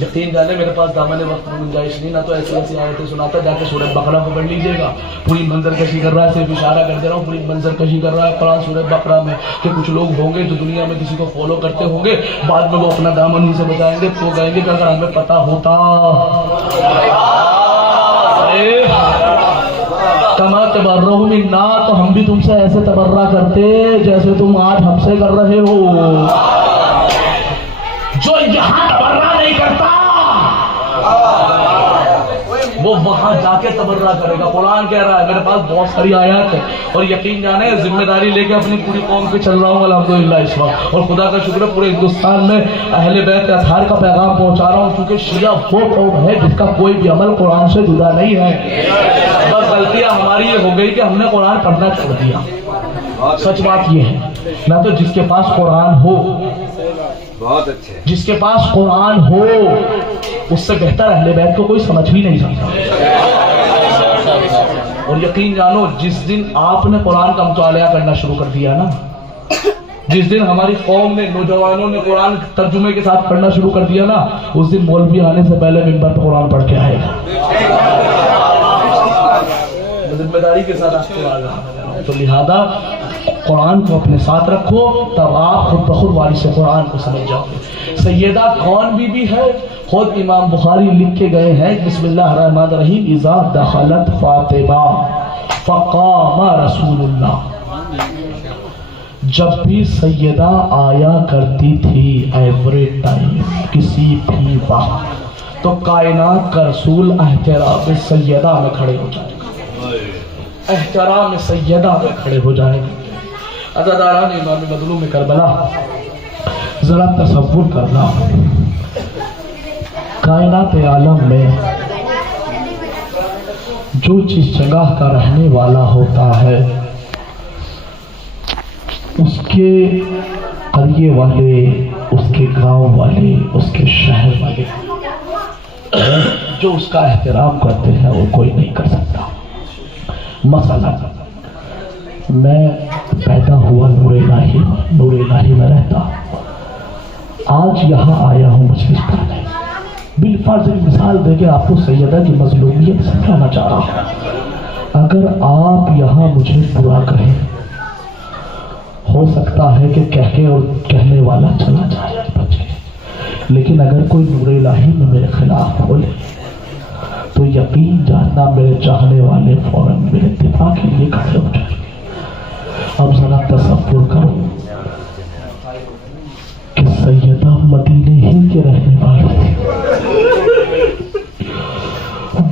یقین جانے میرے پاس دامن وقت میں گنجائش نہیں، نہ تو ایسی ایسی آیتیں سناتا، جا کے سورہ بقرہ کو پڑھ لیجیے گا، پوری منظر کشی کر رہا ہے، صرف اشارہ کر دے رہا ہوں، پوری منظر کشی کر رہا ہے قرآن سورہ بقرہ میں، کہ کچھ لوگ ہوں گے جو دنیا میں کسی کو فالو کرتے ہوں گے، بعد میں وہ اپنا دامن ہی سے بتائیں گے، تو کہیں گے کہ اگر ہمیں پتہ ہوتا کما تبرؤ منا، تو ہم بھی تم سے ایسے تبرہ کرتے جیسے تم آج ہم سے کر رہے ہو۔ جو یہاں تبرہ نہیں کرتا وہ وہاں جا کے تبرہ کرے گا۔ قرآن کہہ رہا ہے، میرے پاس بہت ساری آیات ہے، اور یقین جانے ذمہ داری لے کے اپنی پوری قوم پہ چل رہا ہوں الحمدللہ اس وقت، اور خدا کا شکر ہے پورے ہندوستان میں اہل بیت اطہار کا پیغام پہنچا رہا ہوں، کیونکہ شیعہ وہ قوم ہے جس کا کوئی بھی عمل قرآن سے جدا نہیں ہے۔ بس غلطیاں ہماری یہ ہو گئی کہ ہم نے قرآن پڑھنا چھوڑ دیا۔ سچ بات یہ ہے، نہ تو جس کے پاس قرآن ہو، بہت اچھے، جس کے پاس قرآن ہو اس سے بہتر اہل بیت کو کوئی سمجھ بھی نہیں سکتا۔ اور یقین جانو جس دن آپ نے قرآن کا مطالعہ کرنا شروع کر دیا نا، جس دن ہماری قوم نے نوجوانوں نے قرآن ترجمے کے ساتھ پڑھنا شروع کر دیا نا، اس دن مولوی آنے سے پہلے منبر پر قرآن پڑھ کے آئے گا۔ ذمہ داری کے ساتھ آپ کو آ گا، تو لہذا قرآن کو اپنے ساتھ رکھو، تب آپ خود بخود وارث قرآن کو سمجھ جاؤ گے۔ سیدہ کون بی بی ہے؟ خود امام بخاری لکھ کے گئے ہیں بسم اللہ الرحمن الرحیم، اذا دخلت فاطمہ فقام رسول اللہ، جب بھی سیدہ آیا کرتی تھی ایوری ٹائم کسی بھی وقت، تو کائنات کا رسول احترام سیدہ میں کھڑے ہو جائے گا، احترام سیدہ میں کھڑے ہو جائے گا۔ عزاداران امام مظلوم کربلا، ذرا تصور کرنا، کائنات عالم میں جو جس جگہ کا رہنے والا ہوتا ہے، اس کے قریے والے، اس کے گاؤں والے، اس کے شہر والے جو اس کا احترام کرتے ہیں وہ کوئی نہیں کر سکتا۔ مثلا میں پیدا ہوا نور الہی میں رہتا، آج یہاں آیا ہوں مجلس پڑھنے، بالفرض مثال دے کے آپ کو سیدہ کی مظلومیت سمجھانا چاہ رہا ہوں۔ اگر آپ یہاں مجھے برا کہیں، ہو سکتا ہے کہ کہے اور کہنے والا چلا جائے بچے، لیکن اگر کوئی نور الہی میں میرے خلاف بولے تو یقین جاننا میرے چاہنے والے فوراً میرے دفاع کے لیے کھڑے ہو جائیں۔ اب ذرا تصور کرو کہ سیدہ مدینے ہی کے رہنے والے تھے،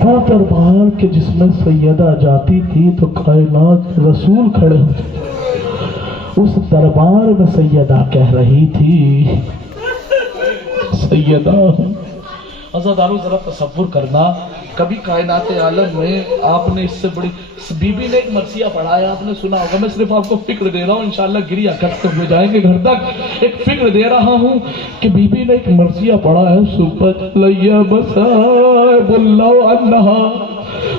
وہ دربار کے جس میں سیدہ جاتی تھی تو کائنات رسول کھڑے ہوتے، اس دربار میں سیدہ کہہ رہی تھی سیدہ۔ عزادارو ذرا تصور کرنا، کبھی کائنات عالم میں آپ نے اس سے بڑی، بی بی نے ایک مرثیہ پڑھا ہے، آپ نے سنا ہوگا، میں صرف آپ کو فکر دے رہا ہوں، انشاءاللہ گریہ کرتے ہوئے جائیں گے گھر تک، ایک فکر دے رہا ہوں کہ بی بی نے ایک مرثیہ پڑھا ہے، صبت لیا بسائب اللہ عنہا،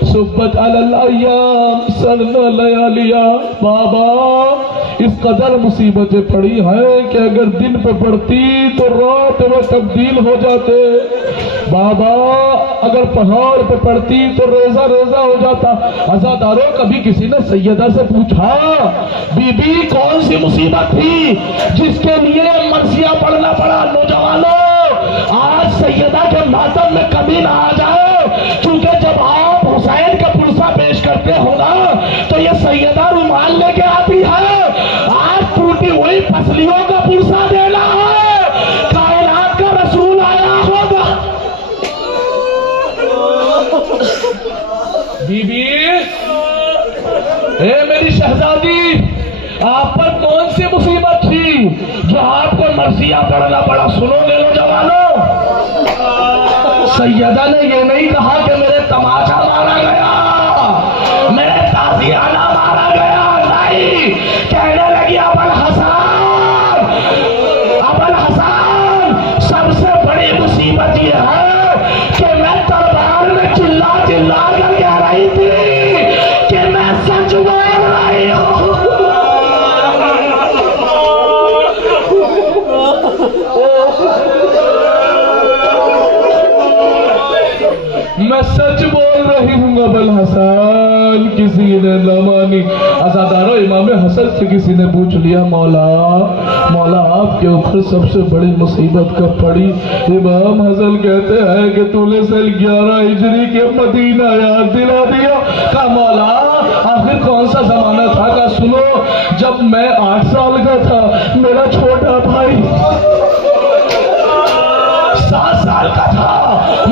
صبت علی الایام سرنا لیالیا، بابا اس قدر مصیبتیں پڑی ہیں کہ اگر دن پہ پڑتی تو رات میں تبدیل ہو جاتے، بابا اگر پہاڑ پہ پڑتی تو ریزہ ریزہ ہو جاتا۔ عزاداروں کبھی کسی نے سیدہ سے پوچھا بی بی کون سی مصیبت تھی جس کے لیے مرثیہ پڑھنا پڑا؟ نوجوانوں آج سیدہ کے ماتم میں کمی نہ آ جائے، کیونکہ جب آپ حسین کا پرسہ پیش کرتے ہو نا تو یہ سیدہ رومال لے کے آتی ہے، آج ٹوٹی ہوئی پسلیوں کا پرسہ دینا ہے، کائنات کا رسول آیا ہوگا۔ بی بی اے میری شہزادی، آپ پر کون سی مصیبت تھی جو آپ کو مرثیہ پڑھنا پڑا؟ سنو گے نوجوانوں، سیدہ نے یہ نہیں کہا کہ میرے تماچا مارا گیا، میرے تازیانہ مارا گیا، نہیں، کہنے لگی ابوالحسن سب سے بڑی مصیبت یہ ہے کہ میں دربار میں چلا چلا کر کہہ رہی تھی کہ میں سچ بول رہی ہوں۔ میں سچ بول رہی ہوں ابوالحسن، کسی نے نہ مانی۔ عزادارو امام حسن سے کسی نے پوچھ لیا مولا آپ کے اوپر سب سے بڑی مصیبت کب پڑی؟ امام حسن کہتے ہیں کہ تو نے سال 11 ہجری کے مدینہ یاد دلا دیا۔ کہا مولا آخر کون سا زمانہ تھا؟ کہا سنو، جب میں 8 سال کا تھا میرا چھوٹا بھائی 7 سال کا تھا،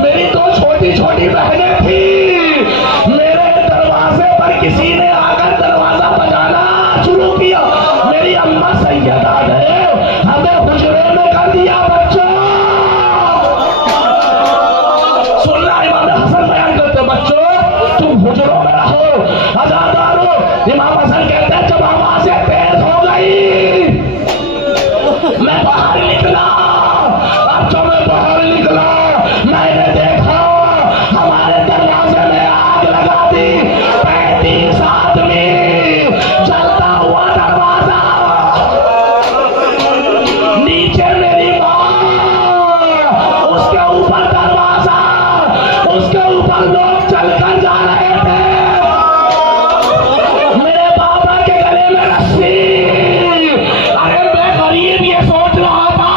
میری 2 چھوٹی چھوٹی بہنیں تھیں، میرے دروازے پر کسی نے آ کر دروازہ بجانا شروع کیا، میری اماں سیدہ نے ہمیں حجرے میں کر دیا بچوں۔ سننا امام حسن بیان کرتے بچوں تم حجروں میں رہو۔ عزادارو امام حسن کہتے ہیں جب آوازیں تیز ہو گئی میں باہر نکلا، اب جو میں باہر نکلا میں نے دیکھا ہمارے دروازے میں آگ لگا دی، 35 آدمی، جلتا ہوا دروازہ، نیچے میری ماں، اس کے اوپر دروازہ، اس کے اوپر لوگ چل کر جا رہے تھے، میرے بابا کے گلے میں رسی۔ ارے میں غریب یہ سوچ رہا تھا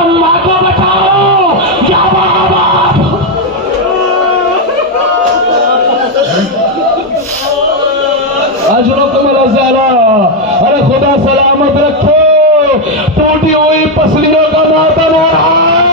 اللہ کو بتاؤ یا بابا۔ اجرکم الازالہ، ارے خدا سلامت رکھو، ٹوٹی ہوئی پسلیوں کا ماتم ہو رہا ہے۔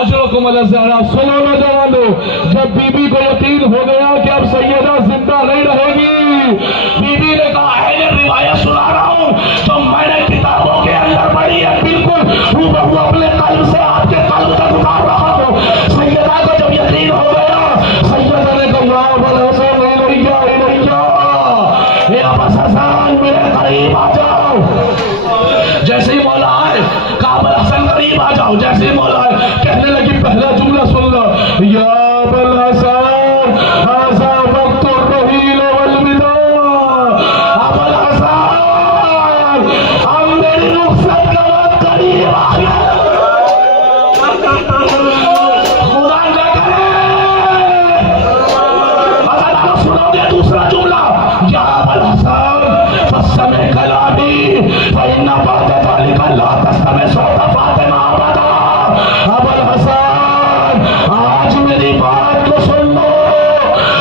اجرکم الازالہ، سنو نوجوانوں، جب بی بی کو یقین ہو گیا کہ اب سیدہ زندہ نہیں رہے گی، بی بی نے کہا اہل روایت سنا رہا ہوں تو میں نے کتابوں کے اندر پڑھی ہے، بالکل ہو اپنے قلب سے آپ کے قلب تک اتار رہا ہوں۔ سیدہ کو جب یقین ہو گیا، سیدہ نے کہا یا ابوالحسن الیہ اے ابوالحسن میرے قریب آ جاؤ۔ جیسے ہی مولا آئے کہا ابوالحسن قریب آ جاؤ، جیسے ہی مولا آئے کہنے لگی پہلا جملہ سن لو، یا ابوالحسن ھذا وقت الرحیل والوداع۔ ابوالحسن اب میری رخصت کا وقت قریب آ گیا، خدا نہ کرے۔ اگر سنو گے دوسرا جملہ، یا ابوالحسن فاستمع کلامی فإن بعد ذلك لا تستمع صوت فاطمہ ابدا۔ ابوالحسن آج میری بات کو سن لو،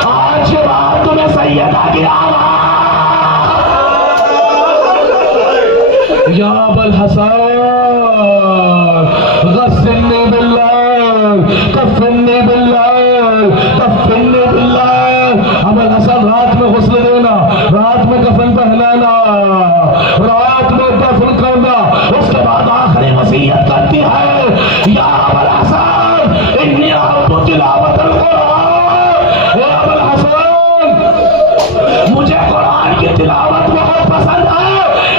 آج یہ بات تمہیں سیدہ کی آواز۔ یا ابوالحسن غسلنی باللیل کفنی باللیل کفنی باللیل۔ ابوالحسن رات میں غسل دینا، رات میں کفن پہنانا، رات میں دفن کرنا، اس کے بعد آخری وصیت کرتی ہے یا ابوالحسن انی احب تلاوت القرآن۔ اے ابوالحسن مجھے قرآن کی تلاوت بہت پسند ہے،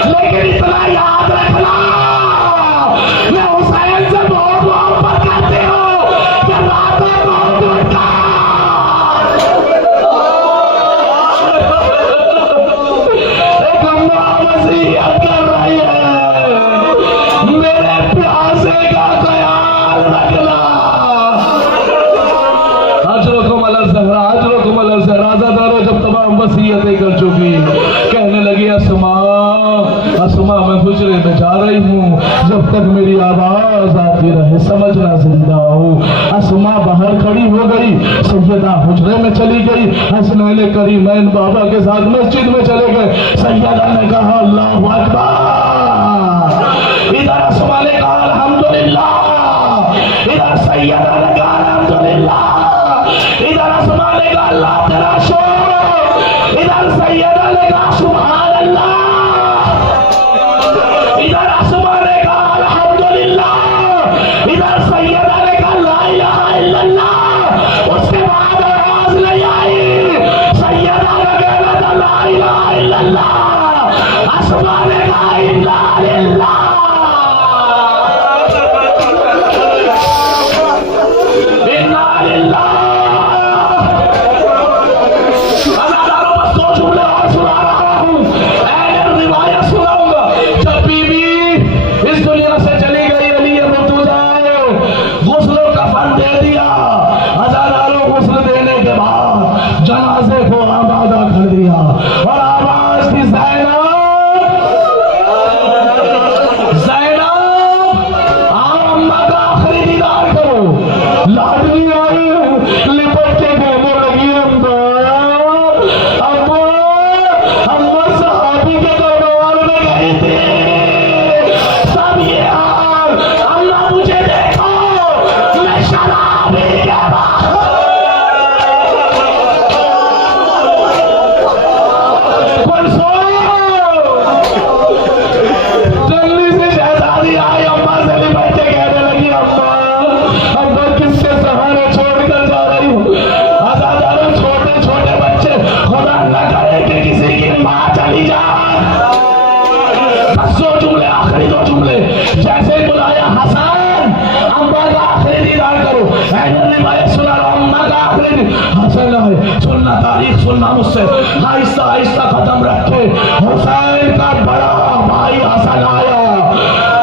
لیکن اتنا یاد رکھنا میں حسین سے بہت محبت کرتی ہوں کہ راتوں کو اٹھتا نکل چکی. کہنے لگی اسما اسما میں حجرے میں جا رہی ہوں, جب تک میری آواز آتی رہے سمجھنا زندہ ہوں. اسما باہر کھڑی ہو گئی, سیدہ حجرے میں چلی گئی. حسنین کریمین بابا کے ساتھ مسجد میں چلے گئے. سیدہ نے کہا اللہ اکبر, ادھر اسما نے کہا الحمدللہ, ادھر سیدہ نے کہا الحمدللہ, ادھر اسما نے کہا اللہ تیرا شکر, ادھر سیدہ نے کہا سبحان اللہ, ادھر اسما نے کہا الحمدللہ, ادھر سیدہ نے کہا لا الہ الا اللہ. اس کے بعد آواز نہیں آئی, سیدہ نے کہا لا الہ الا اللہ, اسما نے کہا انا للہ. سننا تاریخ سننا مجھ سے, آہستہ آہستہ قدم رکھے. حسین کا بڑا بھائی حسن آیا,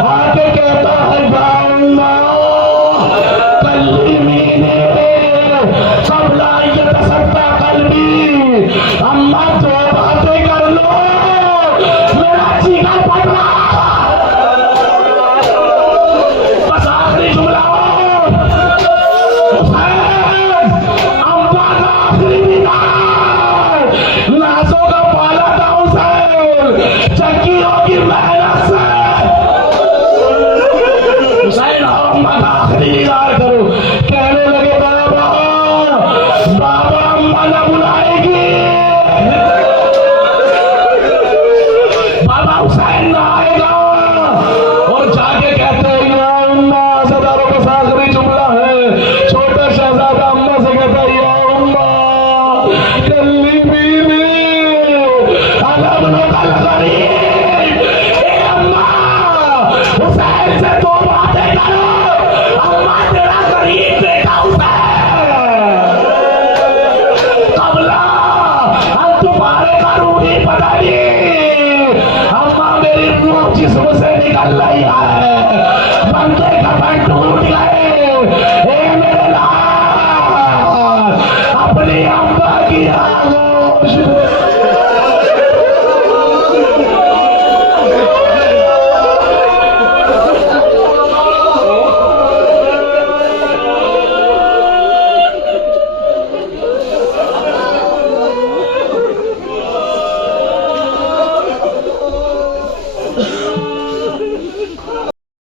آ کے کہتا ہے یا اللہ کلمینی قبل ان یتصدع قلبی, اما دو باتیں کر لو, میرا جیگر پڑ رہا, بس آخری جملہ نازوں کا پالا تھا حسین, چکیوں کی محنت سے. حسین اماں کا آخری دیدار کرو. کہنے لگے بابا بابا اماں نہ بلائے گی, بابا حسین نہ آئے گا. اور جا کے کہتے ہیں یا اماں, صداروں کا آخری جملہ ہے. چھوٹا شہزادہ اماں سے کہتا ہے یا اماں کلمینی حسین سے دو باتیں کرو, اماں تیرا غریب بیٹا حسین قبلہ ہم تمہارے کا روحی بدلی, اماں میری روح جسم سے نکل رہی ہے, بندے کا بن ٹوٹ گئے, اے میرے لال اپنی اماں کی آغوش